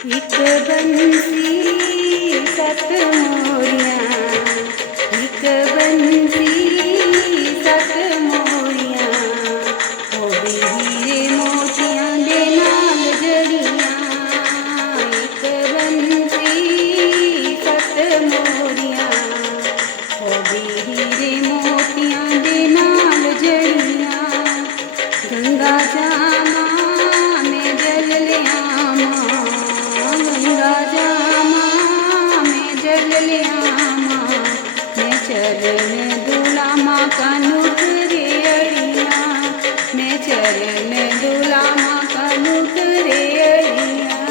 एक बंसी सत मोरियां, एक बंसी सत मोरियां, ओ भी हीरे मोतियां दे नाल जड़ियां। एक बंसी सत मोरियां, ओ भी हीरे मोतियां दे नाल जड़ियां। गंगा जामा मैं जल लियावां, गंगा जामा मैं जल लियावां, मैं चरण दुलावां कानूट रे अड़ियां, मैं चरण दुलावां कानूट रे अड़ियां।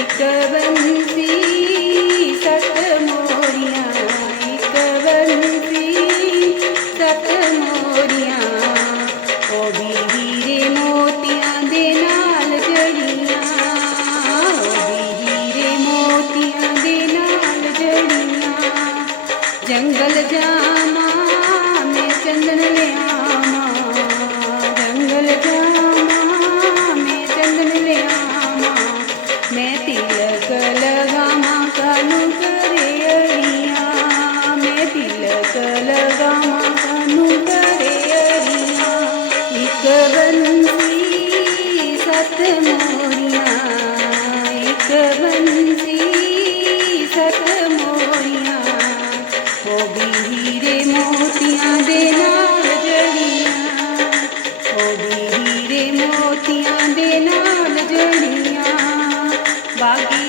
एक बंसी सत मोरियां, एक बंसी सत मोरियां, ओ भी हीरे मोतियां दे नाल जड़ियां, ओ भी हीरे मोतियां दे नाल जड़ियां। जंगल जामा मैं चंदन लियावां, जंगल जामा मैं चंदन लियावां, मैं तिलक लगावां कानूट रे अड़ियां, मैं तिलक लगावां कानूट रे अड़ियां। एक बंसी सत मोरियां, एक बंसी सत मोरियां, ओ भी हीरे मोतियां दे नाल जड़ियां, ओ भी हीरे मोतियां दे नाल जड़ियां। बागी